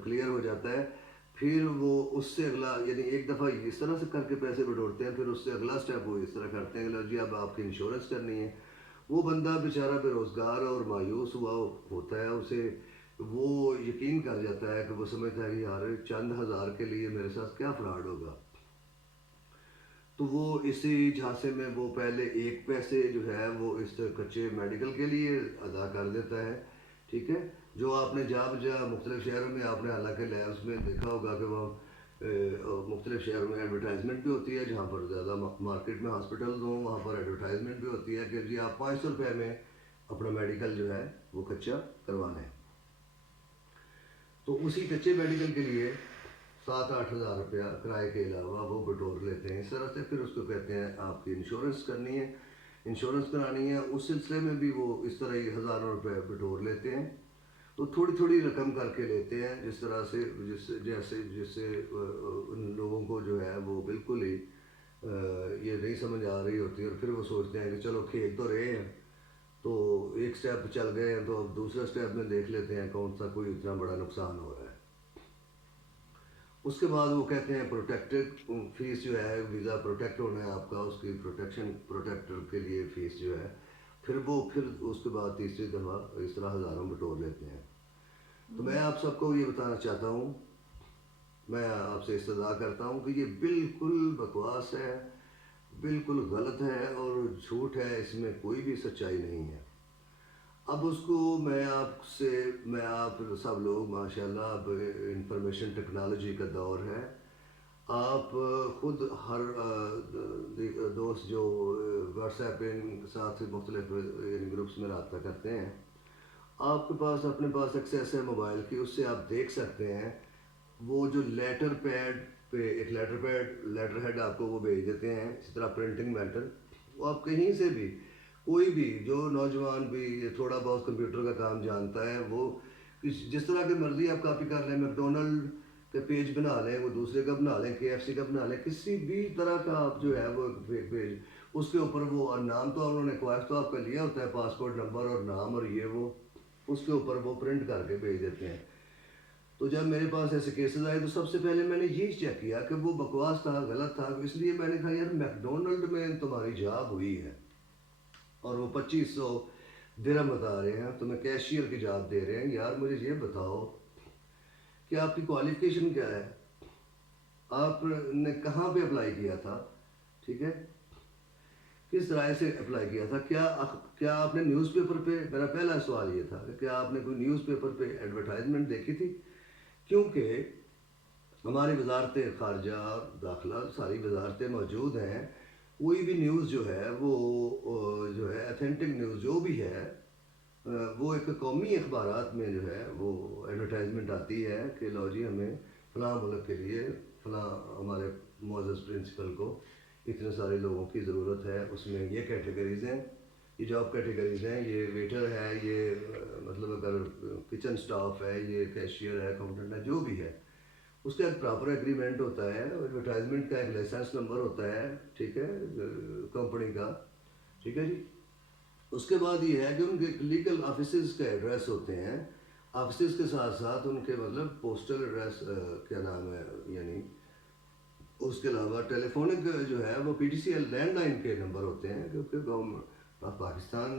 جب کلیئر ہو جاتا ہے پھر وہ اس سے اگلا، یعنی ایک دفعہ اس طرح سے کر کے پیسے بٹورتے ہیں، پھر اس سے اگلا سٹیپ وہ اس طرح کرتے ہیں کہ جی اب آپ کی انشورنس کرنی ہے. وہ بندہ بیچارہ بے روزگار اور مایوس ہوا ہوتا ہے، اسے وہ یقین کر جاتا ہے کہ وہ سمجھتا ہے کہ یار چند ہزار کے لیے میرے ساتھ کیا فراڈ ہوگا. تو وہ اسی جھانسے میں وہ پہلے ایک پیسے جو ہے وہ اس کچے میڈیکل کے لیے ادا کر دیتا ہے. ٹھیک ہے، جو آپ نے جا بجا مختلف شہروں میں آپ نے حالانکہ لیبس میں دیکھا ہوگا کہ وہ مختلف شہروں میں ایڈورٹائزمنٹ بھی ہوتی ہے، جہاں پر زیادہ مارکیٹ میں ہاسپٹلز ہوں وہاں پر ایڈورٹائزمنٹ بھی ہوتی ہے کہ جی آپ 500 روپے میں اپنا میڈیکل جو ہے وہ کچا کروا لیں. تو اسی کچے میڈیکل کے لیے 7-8 ہزار روپیہ کرائے کے علاوہ وہ بٹور لیتے ہیں. اس طرح سے پھر اس کو کہتے ہیں آپ کی انشورنس کرنی ہے، انشورنس کرانی ہے. اس سلسلے میں بھی وہ اس طرح ہی ہزاروں روپے بٹور لیتے ہیں. تو تھوڑی تھوڑی رقم کر کے لیتے ہیں، جس طرح سے جس سے ان لوگوں کو جو ہے وہ بالکل ہی یہ نہیں سمجھ آ رہی ہوتی، اور پھر وہ سوچتے ہیں کہ چلو کھیل تو رہے ہیں، تو ایک سٹیپ چل گئے ہیں تو اب دوسرا سٹیپ میں دیکھ لیتے ہیں کون سا کوئی اتنا بڑا نقصان ہو رہا ہے. اس کے بعد وہ کہتے ہیں پروٹیکٹڈ فیس جو ہے، ویزا پروٹیکٹ ہونا ہے آپ کا، اس کی پروٹیکشن پروٹیکٹر کے لیے فیس جو ہے پھر اس کے بعد تیسری دفعہ اس طرح ہزاروں بٹور لیتے ہیں. تو میں آپ سب کو یہ بتانا چاہتا ہوں، میں آپ سے استدعا کرتا ہوں کہ یہ بالکل بکواس ہے، بالکل غلط ہے اور جھوٹ ہے، اس میں کوئی بھی سچائی نہیں ہے. اب اس کو میں آپ سب لوگ ماشاءاللہ اب انفارمیشن ٹیکنالوجی کا دور ہے. آپ خود ہر دوست جو واٹس ایپ کے ساتھ مختلف گروپس میں رابطہ کرتے ہیں، آپ کے پاس اپنے پاس ایکسیس ہے موبائل کی، اس سے آپ دیکھ سکتے ہیں وہ جو لیٹر پیڈ پہ ایک لیٹر ہیڈ آپ کو وہ بھیج دیتے ہیں. اسی طرح پرنٹنگ میٹر، وہ آپ کہیں سے بھی کوئی بھی جو نوجوان بھی تھوڑا بہت کمپیوٹر کا کام جانتا ہے وہ جس طرح کی مرضی آپ کاپی کر لیں، میکڈونلڈ کے پیج بنا لیں، وہ دوسرے کا بنا لیں، KFC کا بنا لیں، کسی بھی طرح کا آپ جو ہے وہ پیج، اس کے اوپر وہ نام تو انہوں نے کوائف تو آپ کا لیا ہوتا ہے، پاسپورٹ نمبر اور نام اور یہ وہ اس کے اوپر وہ پرنٹ کر کے بھیج دیتے ہیں. تو جب میرے پاس ایسے کیسز آئے تو سب سے پہلے میں نے یہی چیک کیا کہ وہ بکواس تھا، غلط تھا. اس لیے میں نے کہا یار میکڈونلڈ میں تمہاری جاب ہوئی ہے اور وہ 2500 درہم بتا رہے ہیں، تمہیں کیشیئر کی جاب دے رہے ہیں. یار مجھے یہ بتاؤ کہ آپ کی کوالیفیکیشن کیا ہے، آپ نے کہاں پہ اپلائی کیا تھا، ٹھیک ہے، کس طرح سے اپلائی کیا تھا، کیا آپ نے نیوز پیپر پہ، میرا پہلا سوال یہ تھا کہ کیا آپ نے کوئی نیوز پیپر پہ ایڈورٹائزمنٹ دیکھی تھی. کیونکہ ہماری وزارت خارجہ داخلہ ساری وزارتیں موجود ہیں، کوئی بھی نیوز جو ہے وہ جو ہے اتھینٹک نیوز جو بھی ہے وہ ایک قومی اخبارات میں جو ہے وہ ایڈورٹائزمنٹ آتی ہے کہ لو جی ہمیں فلاں ملک کے لیے فلاں ہمارے معزز پرنسپل کو اتنے سارے لوگوں کی ضرورت ہے، اس میں یہ کیٹیگریز ہیں، یہ جاب کیٹیگریز ہیں، یہ ویٹر ہے، یہ مطلب اگر کچن سٹاف ہے، یہ کیشیئر ہے، اکاؤنٹنٹ ہے، جو بھی ہے، اس کا ایک پراپر ایگریمنٹ ہوتا ہے، ایڈورٹائزمنٹ کا ایک لائسنس نمبر ہوتا ہے، ٹھیک ہے، کمپنی کا، ٹھیک ہے جی. اس کے بعد یہ ہے کہ ان کے لیگل آفیسز کا ایڈریس ہوتے ہیں، آفیسز کے ساتھ ساتھ ان کے مطلب پوسٹل ایڈریس کیا نام ہے، یعنی اس کے علاوہ ٹیلی فونک جو ہے وہ PTCL لینڈ لائن کے نمبر ہوتے ہیں، کیونکہ گورنمنٹ پاکستان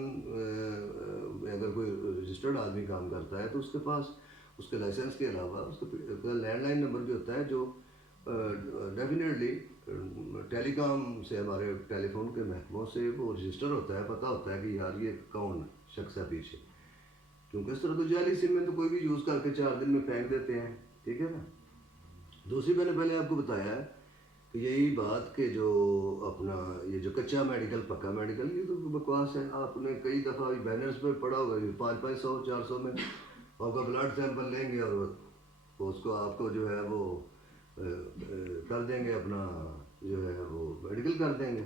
میں اگر کوئی رجسٹرڈ آدمی کام کرتا ہے تو اس کے پاس اس کے لائسنس کے علاوہ اس کا لینڈ لائن نمبر بھی ہوتا ہے، جو ڈیفینیٹلی ٹیلی کام سے ہمارے ٹیلی فون کے محکموں سے وہ رجسٹر ہوتا ہے، پتہ ہوتا ہے کہ یار یہ کون شخص ہے پیچھے. کیونکہ اس طرح تو جعلی سم میں تو کوئی بھی یوز کر کے 4 دن میں پھینک دیتے ہیں، ٹھیک ہے نا. دوسری میں نے پہلے آپ کو بتایا ہے کہ یہی بات کہ جو اپنا یہ جو کچا میڈیکل پکا میڈیکل یہ تو بکواس ہے. آپ نے کئی دفعہ بینرز پہ پڑھا ہوگا 500 400 میں آپ کا بلڈ سیمپل لیں گے اور اس کو آپ کو جو ہے وہ کر دیں گے، اپنا جو ہے وہ میڈیکل کر دیں گے.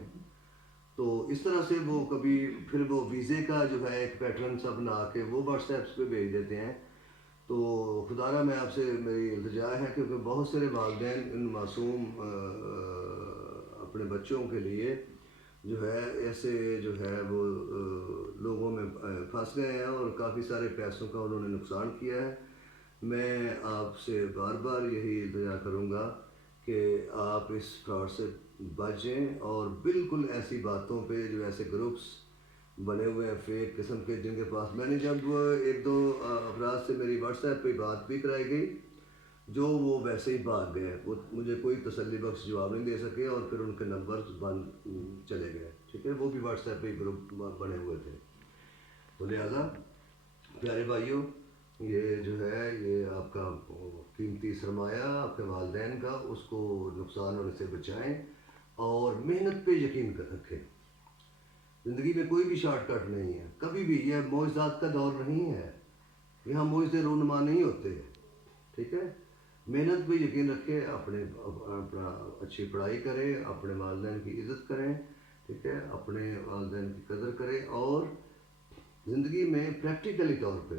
تو اس طرح سے وہ کبھی پھر وہ ویزے کا جو ہے ایک پیٹرن سا بنا کے وہ واٹس ایپس پہ بھیج دیتے ہیں. تو خدا میں آپ سے میری التجا ہے کیونکہ بہت سارے والدین ان معصوم اپنے بچوں کے لیے جو ہے ایسے جو ہے وہ لوگوں میں پھنس گئے ہیں اور کافی سارے پیسوں کا انہوں نے نقصان کیا ہے. میں آپ سے بار بار یہی التجا کروں گا کہ آپ اس فراڈ سے بچیں، اور بالکل ایسی باتوں پہ جو ایسے گروپس بنے ہوئے ہیں فیک قسم کے، جن کے پاس میں نے جب ایک دو افراد سے میری واٹس ایپ پہ بات بھی کرائی گئی، جو وہ ویسے ہی بھاگ گئے، وہ مجھے کوئی تسلی بخش جواب نہیں دے سکے، اور پھر ان کے نمبر بند چلے گئے، ٹھیک ہے، وہ بھی واٹس ایپ پہ گروپ بنے ہوئے تھے۔ تو لہٰذا پیارے بھائیوں، یہ جو ہے یہ آپ کا قیمتی سرمایہ آپ کے والدین کا، اس کو نقصان ہونے سے بچائیں اور محنت پہ یقین رکھیں۔ زندگی میں کوئی بھی شارٹ کٹ نہیں ہے کبھی بھی، یہ معجزات کا دور نہیں ہے، یہاں معجزے رونما نہیں ہوتے، ٹھیک ہے۔ محنت پہ یقین رکھیں، اپنا اچھی پڑھائی کریں، اپنے والدین کی عزت کریں، ٹھیک ہے، اپنے والدین کی قدر کریں، اور زندگی میں پریکٹیکلی طور پہ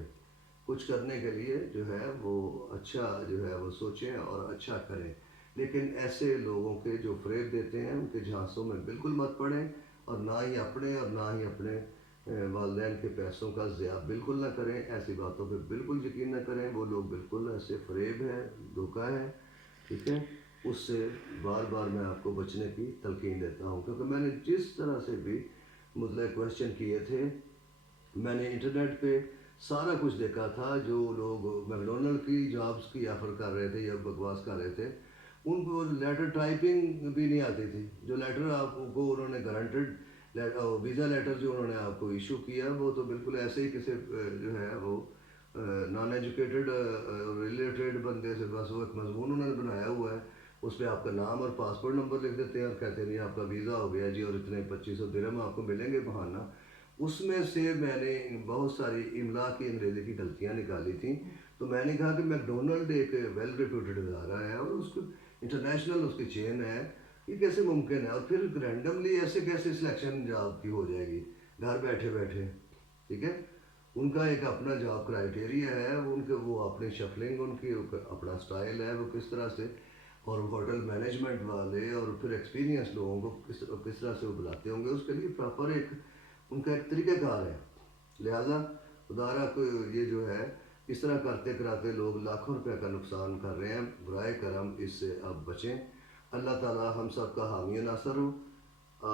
کچھ کرنے کے لیے جو ہے وہ اچھا جو ہے وہ سوچیں اور اچھا کریں، لیکن ایسے لوگوں کے جو فریب دیتے ہیں ان کے جھانسوں میں بالکل مت پڑیں، اور نہ ہی اپنے اور نہ ہی اپنے والدین کے پیسوں کا ضیاع بالکل نہ کریں، ایسی باتوں پہ بالکل یقین نہ کریں، وہ لوگ بالکل ایسے فریب ہے، دھوکہ ہے، ٹھیک ہے۔ اس سے بار بار میں آپ کو بچنے کی تلقین دیتا ہوں، کیونکہ میں نے جس طرح سے بھی مطلب کویشچن کیے تھے، میں نے انٹرنیٹ پہ سارا کچھ دیکھا تھا، جو لوگ میکڈونلڈ کی جابس کی آفر کر رہے تھے یا بکواس کر رہے تھے، ان کو لیٹر ٹائپنگ بھی نہیں آتی تھی، جو لیٹر آپ کو انہوں نے گارنٹڈ ویزا لیٹر جو انہوں نے آپ کو ایشو کیا، وہ تو بالکل ایسے ہی کسی جو ہے وہ نان ایجوکیٹڈ ریلیٹڈ بندے سے، بس وہ ایک مضمون انہوں نے بنایا ہوا ہے، اس پہ آپ کا نام اور پاسپورٹ نمبر لکھ دیتے ہیں اور کہتے ہیں نہیں آپ کا ویزا ہو گیا جی، اور اتنے 2500 درہم آپ کو ملیں گے بہانہ۔ اس میں سے میں نے بہت ساری املا کی انگریزی کی غلطیاں نکالی تھیں، تو میں نے کہا کہ میکڈونلڈ ایک ویل ریپیوٹیڈ ادارہ ہے اور اس کو انٹرنیشنل اس کی چین ہے، یہ کیسے ممکن ہے، اور پھر رینڈملی ایسے کیسے سلیکشن جاب کی ہو جائے گی گھر بیٹھے بیٹھے، ٹھیک ہے۔ ان کا ایک اپنا جاب کرائٹیریا ہے، ان کے وہ اپنی شفلنگ، ان کی اپنا سٹائل ہے، وہ کس طرح سے، اور ہوٹل مینجمنٹ والے اور پھر ایکسپیرینس لوگوں کو کس طرح سے وہ بلاتے ہوں گے، اس کے لیے پراپر ایک ان کا ایک طریقہ کار ہے۔ لہٰذا ادارہ کو یہ جو ہے اس طرح کرتے کراتے لوگ لاکھوں روپے کا نقصان کر رہے ہیں، برائے کرم اس سے اب بچیں۔ اللہ تعالی ہم سب کا حامی و ناصر ہو،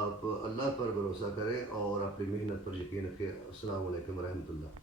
آپ اللہ پر بھروسہ کریں اور اپنی محنت پر یقین رکھیں۔ السلام علیکم ورحمۃ اللہ۔